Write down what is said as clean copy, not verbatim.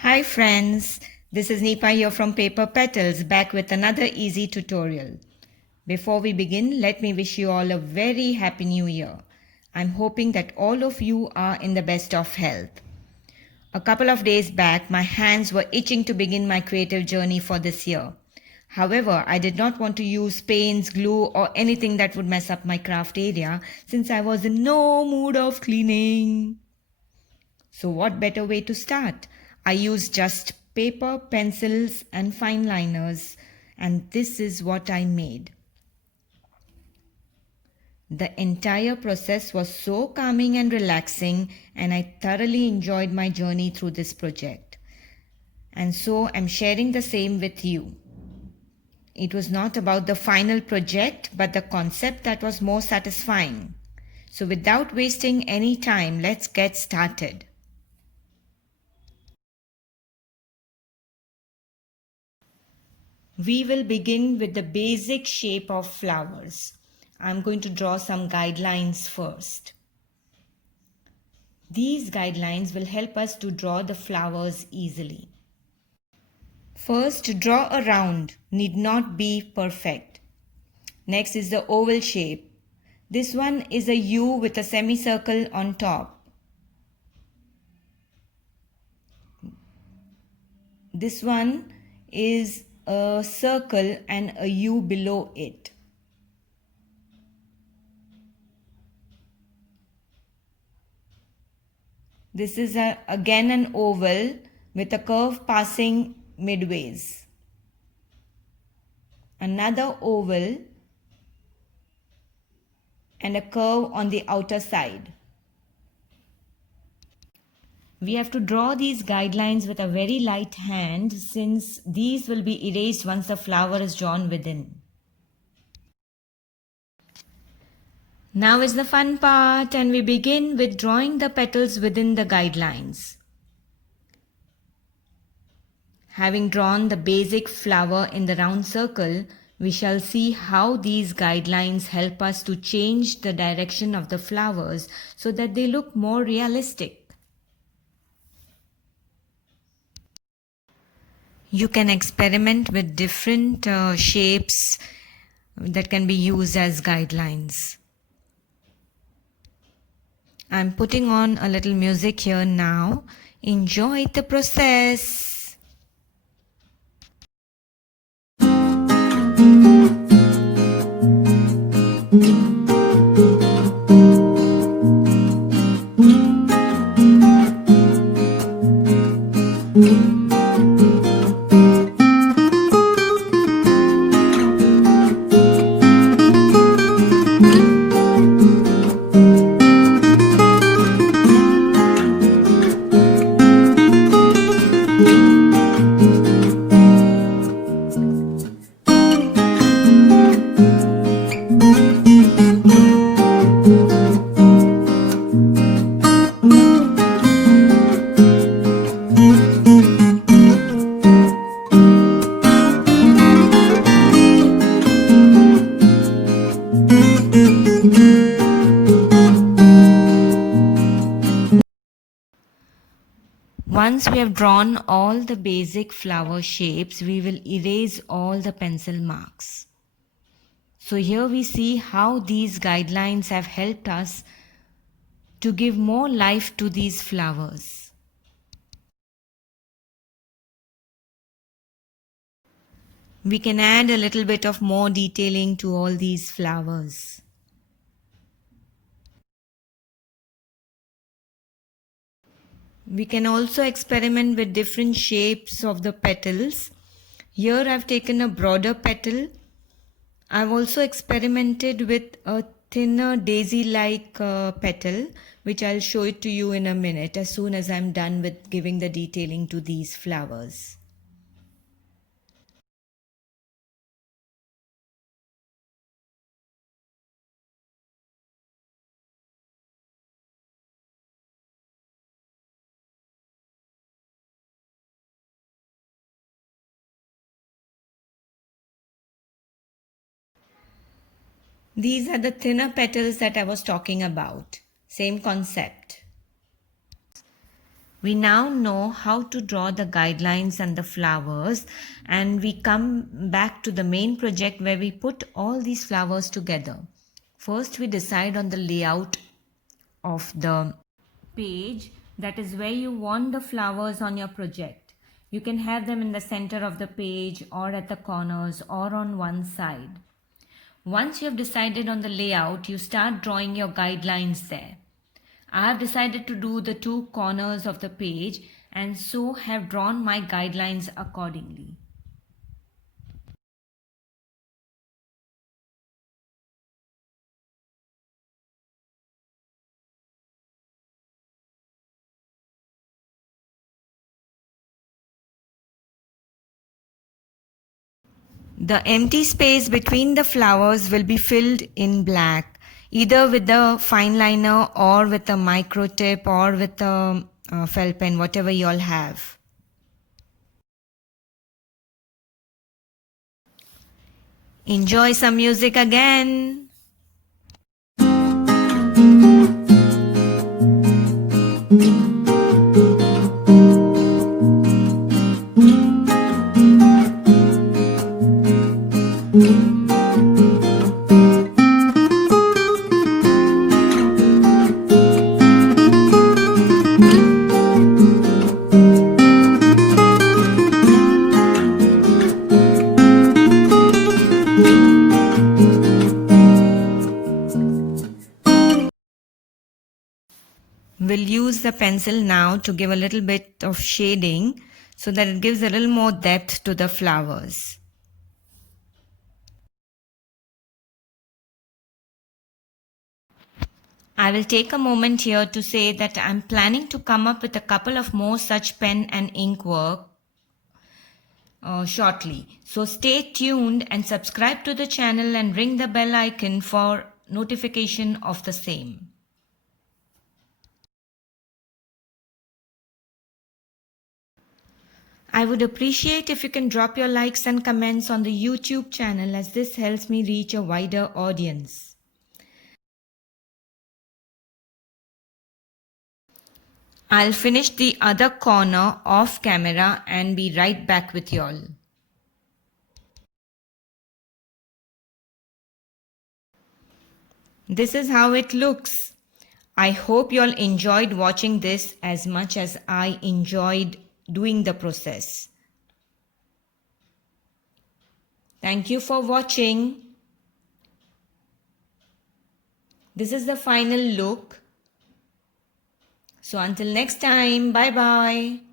Hi friends, this is Nipa here from Paper Petals back with another easy tutorial. Before we begin, let me wish you all a very happy new year. I'm hoping that all of you are in the best of health. A couple of days back, my hands were itching to begin my creative journey for this year. However, I did not want to use paints, glue or anything that would mess up my craft area since I was in no mood of cleaning. So what better way to start? I used just paper, pencils and fine liners, and this is what I made. The entire process was so calming and relaxing, and I thoroughly enjoyed my journey through this project. And so I'm sharing the same with you. It was not about the final project, but the concept that was more satisfying. So without wasting any time, let's get started. We will begin with the basic shape of flowers. I'm going to draw some guidelines first. These guidelines will help us to draw the flowers easily. First, draw a round, need not be perfect. Next is the oval shape. This one is a U with a semicircle on top. This one is a circle and a U below it. This is again an oval with a curve passing midways. Another oval and a curve on the outer side. We have to draw these guidelines with a very light hand since these will be erased once the flower is drawn within. Now is the fun part, and we begin with drawing the petals within the guidelines. Having drawn the basic flower in the round circle, we shall see how these guidelines help us to change the direction of the flowers so that they look more realistic. You can experiment with different shapes that can be used as guidelines. I'm putting on a little music here now. Enjoy the process. Once we have drawn all the basic flower shapes, we will erase all the pencil marks. So here we see how these guidelines have helped us to give more life to these flowers. We can add a little bit of more detailing to all these flowers. We can also experiment with different shapes of the petals. Here I've taken a broader petal. I've also experimented with a thinner daisy-like petal, which I'll show it to you in a minute as soon as I'm done with giving the detailing to these flowers. These are the thinner petals that I was talking about. Same concept. We now know how to draw the guidelines and the flowers, and we come back to the main project where we put all these flowers together. First, we decide on the layout of the page, that is where you want the flowers on your project. You can have them in the center of the page or at the corners or on one side. Once you have decided on the layout, you start drawing your guidelines there. I have decided to do the two corners of the page and so have drawn my guidelines accordingly. The empty space between the flowers will be filled in black, either with the fine liner or with a micro tip or with a felt pen, whatever you all have. Enjoy some music again. We'll use the pencil now to give a little bit of shading so that it gives a little more depth to the flowers. I will take a moment here to say that I'm planning to come up with a couple of more such pen and ink work shortly. So stay tuned and subscribe to the channel and ring the bell icon for notification of the same. I would appreciate if you can drop your likes and comments on the YouTube channel, as this helps me reach a wider audience. I'll finish the other corner off camera and be right back with y'all. This is how it looks. I hope you all enjoyed watching this as much as I enjoyed doing the process. Thank you for watching. This is the final look. So until next time, bye bye.